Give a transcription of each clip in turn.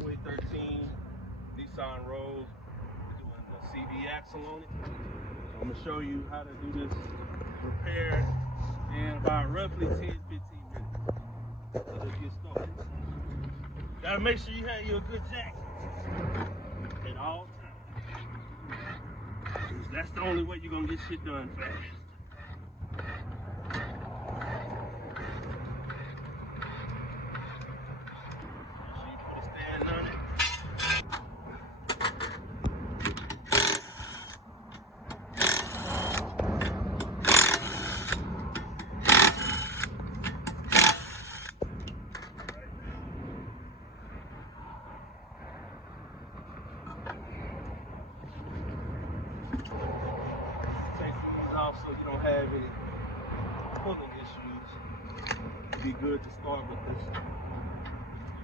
2013 Nissan Rogue. We're doing the CV axle on it. So I'm gonna show you how to do this repair in about roughly 10-15 minutes. So let's get started. Gotta make sure you have you a good jack at all times. That's the only way you're gonna get shit done fast. So you don't have any pulling issues. It'd be good to start with this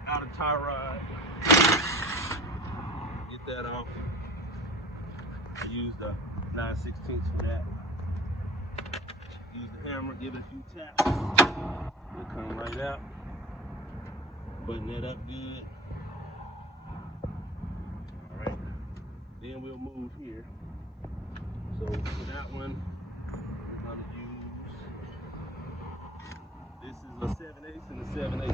outer tie rod. Get that off. I use the 9/16 for that. Use the hammer, give it a few taps. It'll come right out. Button that up good. Alright. Then we'll move here. So for that one, we're going to use, this is a 7/8 and a 7/8.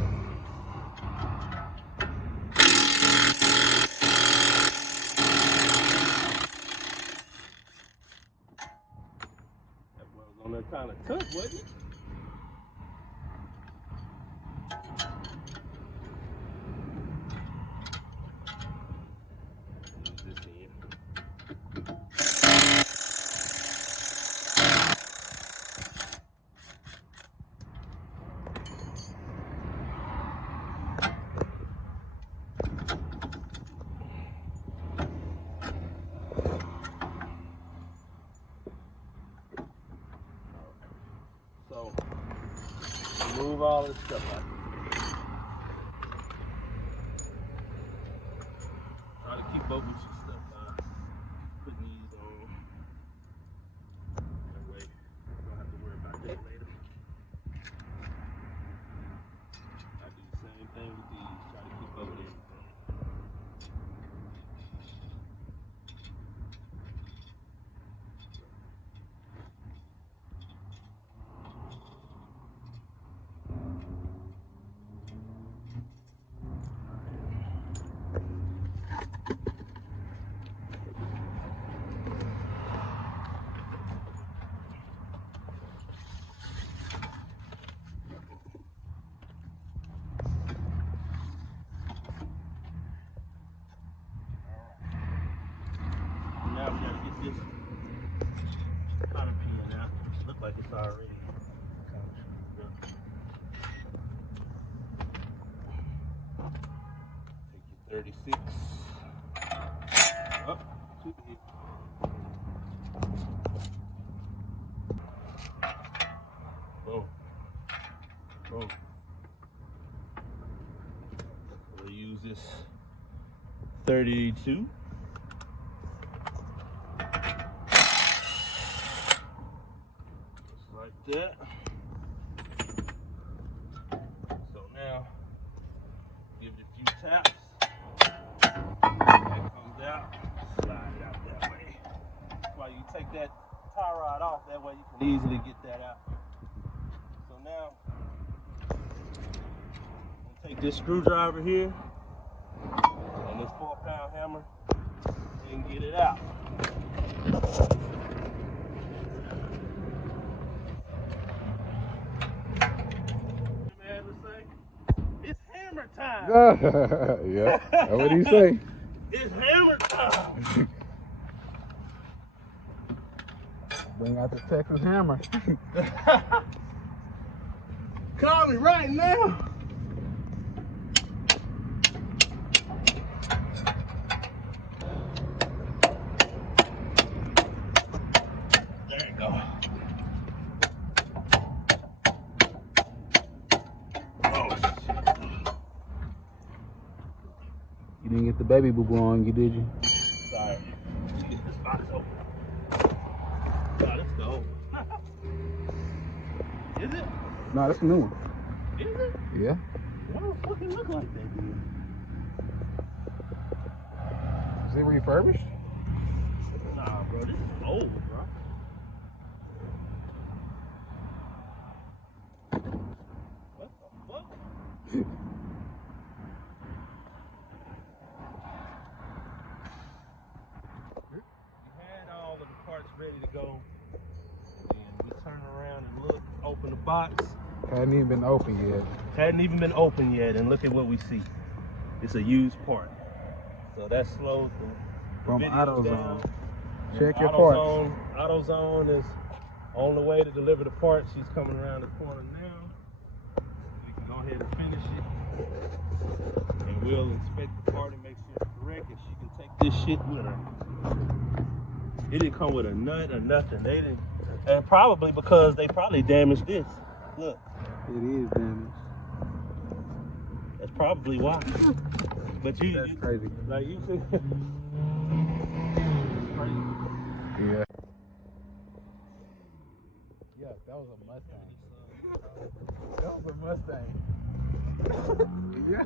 That one was on there kind of tough, wasn't it? Use this end. So, remove all this stuff out. Try to keep up with your stuff by putting these on. That way, you don't have to worry about that later. I do the same thing with these. Try to keep up with everything. Now we gotta get this cotter pin out. Look like it's already kind of screwed up. Take your 36. Up to the hip. Boom. Boom. We'll use this 32. Like that. So now, give it a few taps. That comes out, slide it out that way. That's why you take that tie rod off, that way you can easily get that out. So now, I'm gonna take this screwdriver here and this 4-pound hammer and get it out. It's hammer time. Yeah, that's what he say. It's hammer time. Bring out the Texas hammer. Call me right now. There you go. You didn't get the baby boo-boo on you, did you? Sorry. Let's get this box open. Oh, let's go. Is it? No, that's a new one. Is it? Yeah. Why the fuck it look like that, dude? it refurbished? Nah, bro, this is old, bro. What the fuck? You had all of the parts ready to go, and then we turn around and look, open the box. Hadn't even been open yet. Hadn't even been open yet, and look at what we see. It's a used part. So that slows the From video AutoZone. down. Check your parts. AutoZone is on the way to deliver the parts. She's coming around the corner now. We can go ahead and finish it. And we'll inspect the part and make sure it's correct, and she can take this shit with her. It didn't come with a nut or nothing. They didn't, and probably because they probably damaged this. Look. It is damaged. That's probably why. But That's crazy. Like you see. Crazy. Yeah. Yeah, that was a Mustang. That was a Mustang. Yeah.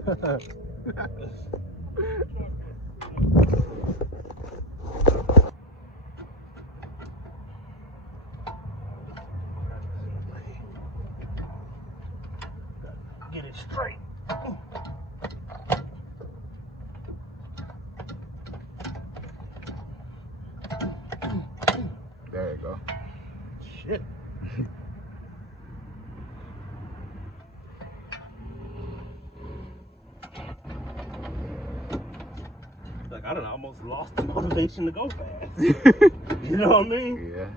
Get it straight. There you go. Shit. Like I done almost lost the motivation to go fast. You know what I mean? Yeah.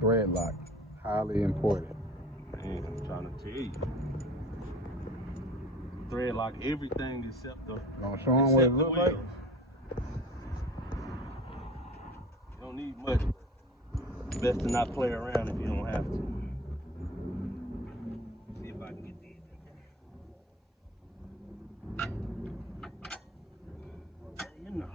Thread lock, highly important. Man, I'm trying to tell you. Thread lock everything except the. Gonna show them what it looks like. You don't need much. Best to not play around if you don't have to. See if I can get these in there. You know.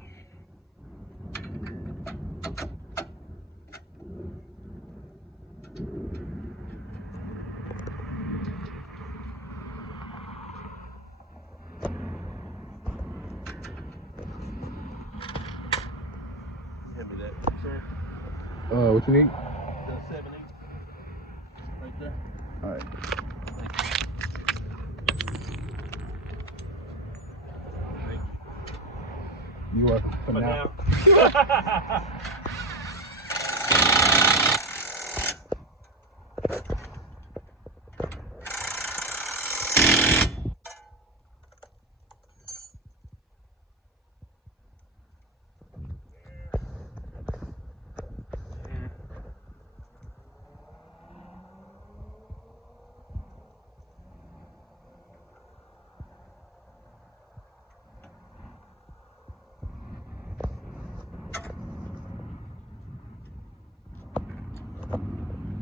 Hand me that, sir. What you need? The 7/8. Right there. All right. Thank you. You welcome. For now.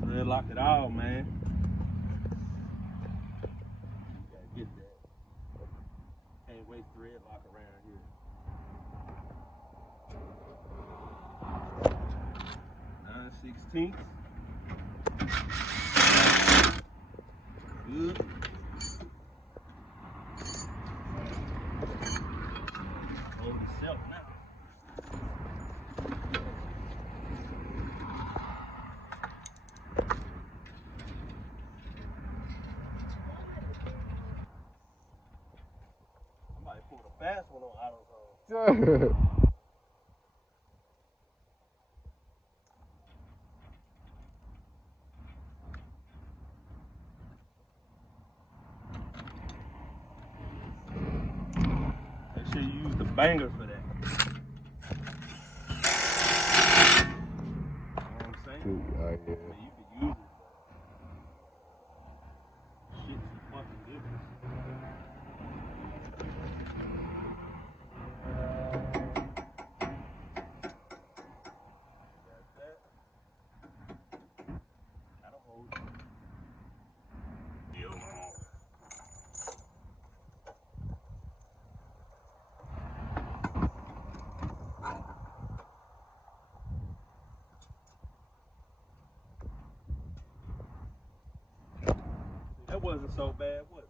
Thread lock it all, man. You gotta get that. Can't waste thread lock around here. 9/16. Good. Hold yourself now. Pulled a fast one on AutoZone. Make sure you use the banger for that. You know what I'm saying? Yeah. You can use it, but shit's the fucking difference. so bad. What?